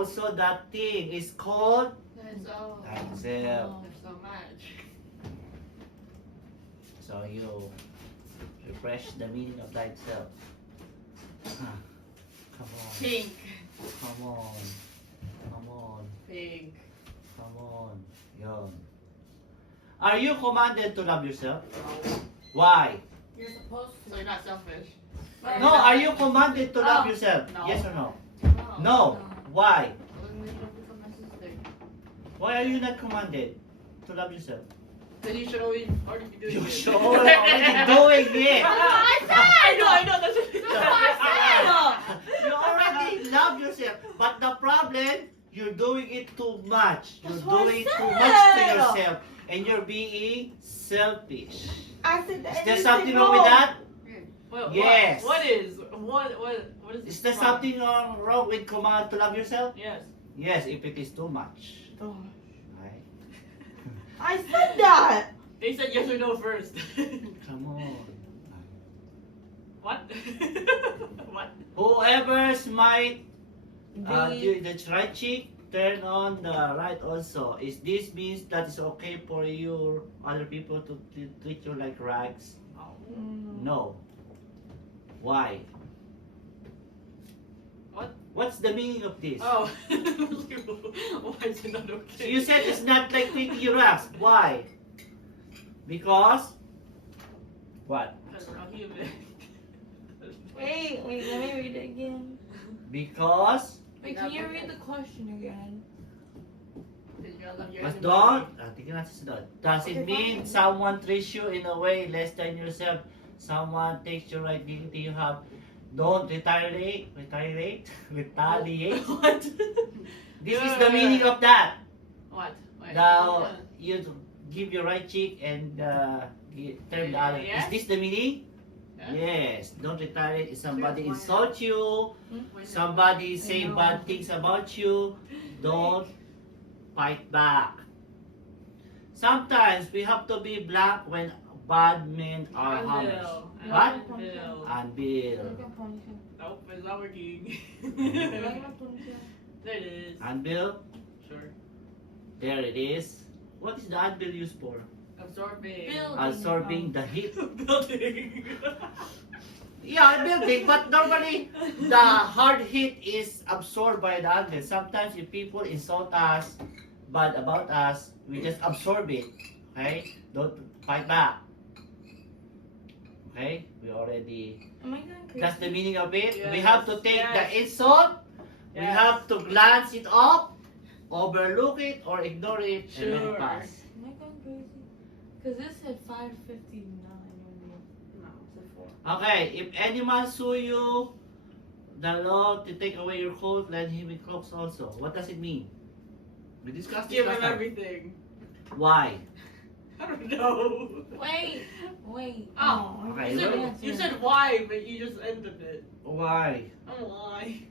also that thing is called Thyself. thyself. There's so much. So you refresh the meaning of thyself. Come on. Pink. Come on. Come on. Pink. Come on. Yun. Are you commanded to love yourself? Why? You're supposed to. So you're not selfish. No, are you commanded to love Oh. yourself? No. Yes or no? No. No. Why? Well, then you don't become narcissistic. Why are you not commanded to love yourself? Then you should already be doing You it. should already doing it. I know. That's what I said. You already love yourself, but the problem, you're doing it too much. You're That's what I doing too said. much to yourself, and you're being selfish. I said that. Is there something wrong with that? What, Yes. What is Is there wrong? something wrong with command to love yourself? Yes. Yes, if it is too much. Oh, Right? I said that. They said yes or no first. Come on. What? What? Whoever's might The- the right cheek, turn on the right also. Is this means that it's okay for you other people to treat you like rags? No. Why? What? What's the meaning of this? Oh. Why is it not okay? You said it's not like treating you rags. Why? Because what? Because we're not human. Wait, let me read it again. Because Wait, can you read the question again? Because you gotta love your mas enemy. doon, tingnan natin sa doon. Does it Okay, mean fine. someone treats you in a way less than yourself? Someone takes your right dignity you have. Don't retaliate. Retaliate. What? This is the meaning of that. What? Wait. You give your right cheek and turn the other. Yes? Is this the meaning? Yeah. Yes. Don't retaliate if somebody Why not? insult you, Why not? somebody say know. bad things about you. Don't fight back. Sometimes we have to be black when bad men are harmless. Anvil. What? Anvil. Anvil. Nope, it's not working. Mhm. There it is. Anvil. Sure. There it is. What is the anvil used for? Absorbing. Build. Absorbing the heat. Building. Yeah, building, but normally the hard heat is absorbed by the anvil. Sometimes if people insult us, bad about us, we just absorb it. Okay? Don't fight back. Okay? We already... Am I going crazy? That's the meaning of it. We Yes, have to take yes. the insult. We Yes. have to glance it off, overlook it, or ignore it, and let Sure. it pass. Am I going crazy? Because this said 5:59. No, it's a 4. Okay, if any man sue you, the law to take away your coat, lend him with clothes also. What does it mean? We discussed this Give last him time. everything. Why? I don't know. Wait. Oh, Okay, You look. said, you said why, but you just ended it. Why? Oh, why?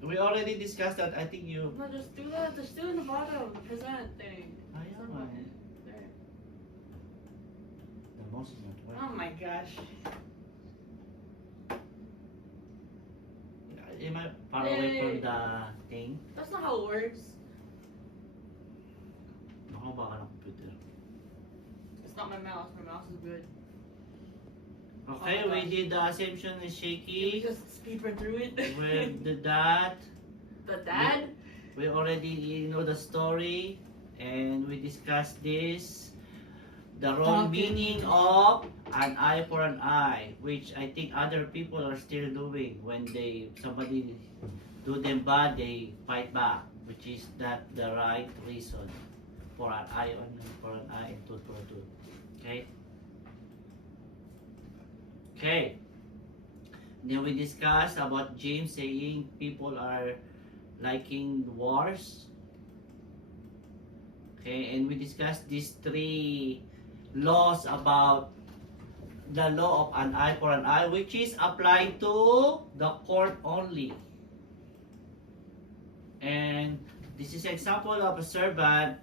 We already discussed that. I think you... No, just do that. Just do it in the bottom. The present thing. Ayaw Some nga of eh. it. There. The most is not Oh working. my gosh. Am I far away Yay. from the thing? That's not how it works. Baka baka ng computer. It's not my mouse. My mouse is good. Okay, Oh my we gosh. did the assumption is Can we shaky. just speed run through it? We did that. The dad? We already know the story and we discussed this. The wrong Okay. meaning of an eye for an eye, which I think other people are still doing when somebody do them bad, they fight back, which is not the right reason for an eye for an eye and tooth for a tooth. Okay. Okay. Then we discussed about James saying people are liking wars. Okay, and we discussed these 3 laws about the law of an eye for an eye, which is applied to the court only. And this is example of a servant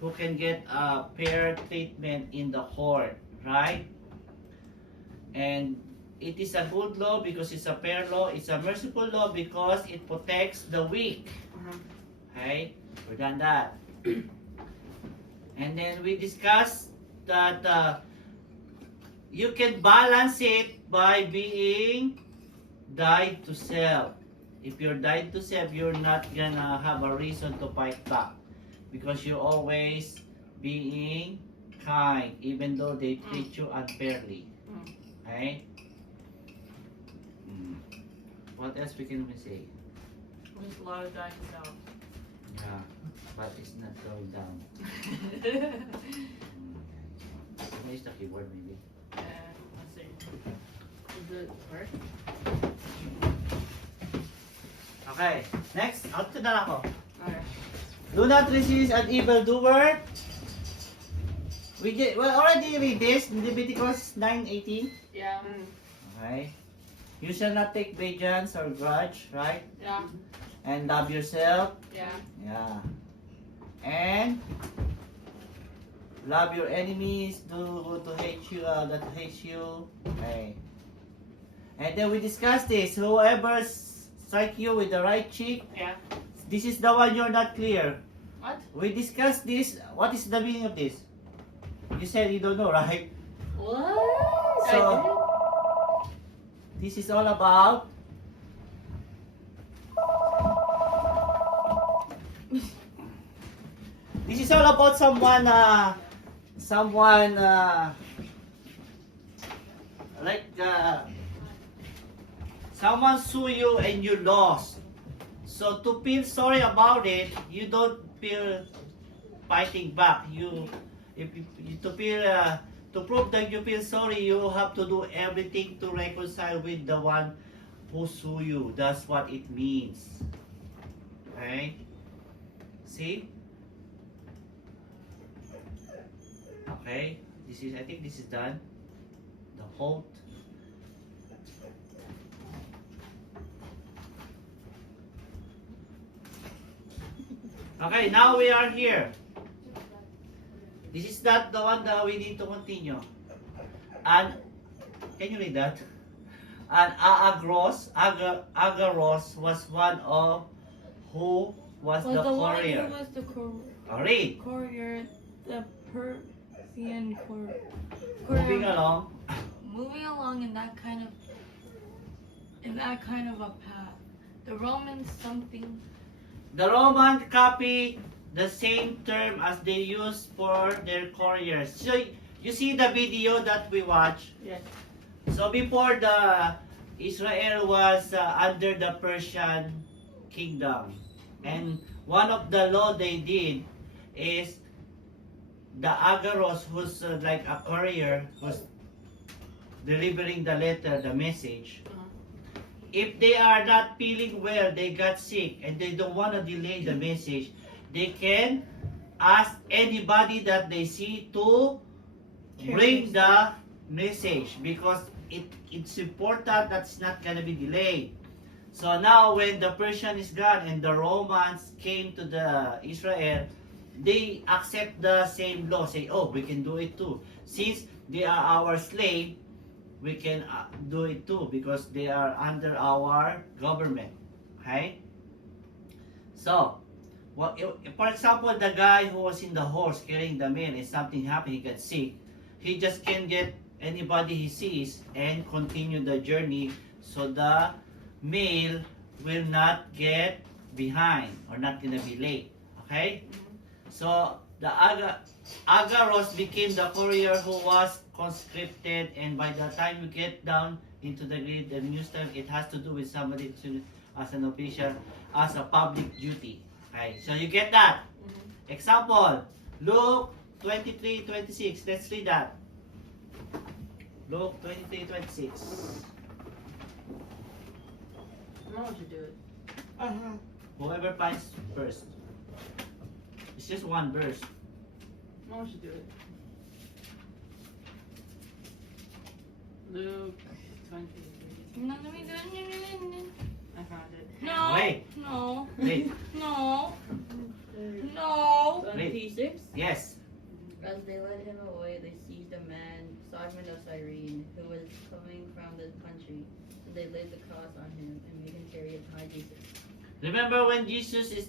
who can get a fair treatment in the court, right? And it is a good law because it's a fair law. It's a merciful law because it protects the weak. Okay, we've done that. And then we discussed that you can balance it by being died to self. If you're died to self, you're not gonna have a reason to fight back because you're always being kind, even though they treat you unfairly. Okay? What else we can say? There's a lot of dying down. Yeah, but it's not going down. Where is the keyboard maybe? Let's see. Is it work? Okay, next. Out to na ako. Okay. Do not resist an evildoer. We already read this in Leviticus 9:18. Yeah. Okay. You shall not take vengeance or grudge, right? Yeah. And love yourself. Yeah. Yeah. And love your enemies, do to hate you, that hates you. Okay. And then we discussed this. Whoever strike you with the right cheek, Yeah. this is the one you're not clear. What? We discussed this. What is the meaning of this? You said you don't know, right? What? So, this is all about this is all about someone like someone sue you and you lost. So to feel sorry about it, you don't feel fighting back. To prove that you feel sorry, you have to do everything to reconcile with the one who sue you. That's what it means. Okay? See? Okay? I think this is done. The whole. Okay, now we are here. This is not the one that we need to continue. And can you read that? And Agaros was one of who was the courier. Who was the Read. courier? The Persian courier. Moving along. Moving along in that kind of a path. The Romans something. The Roman copy the same term as they use for their couriers. So you see the video that we watched. Yes. So before the Israel was under the Persian kingdom, and one of the law they did is the agaros, who's like a courier who's delivering the letter, the message. If they are not feeling well, they got sick, and they don't want to delay the message, they can ask anybody that they see to bring the message because it's important that it's not going to be delayed. So now when the Persian is gone and the Romans came to the Israel, they accept the same law, say, oh, we can do it too. Since they are our slave, we can do it too because they are under our government. Okay? So, for example, the guy who was in the horse carrying the mail and something happened, he got sick, he just can get anybody he sees and continue the journey so the mail will not get behind or not gonna be late. Okay? So the Agaros became the courier who was conscripted, and by the time you get down into the grid, the news time, it has to do with somebody as an official, as a public duty. Okay, so you get that. Example, Luke 23:26. Let's read that. Luke 23:26. I want to do it. Whoever finds first. It's just one verse. I want to do it. Luke 23. No, let me do it. I found it. No. Wait. No. Wait. No. No. 26. Yes. As they led him away, they seized a man Simon of Cyrene, who was coming from the country, and they laid the cross on him and made him carry it behind Jesus. Remember when Jesus is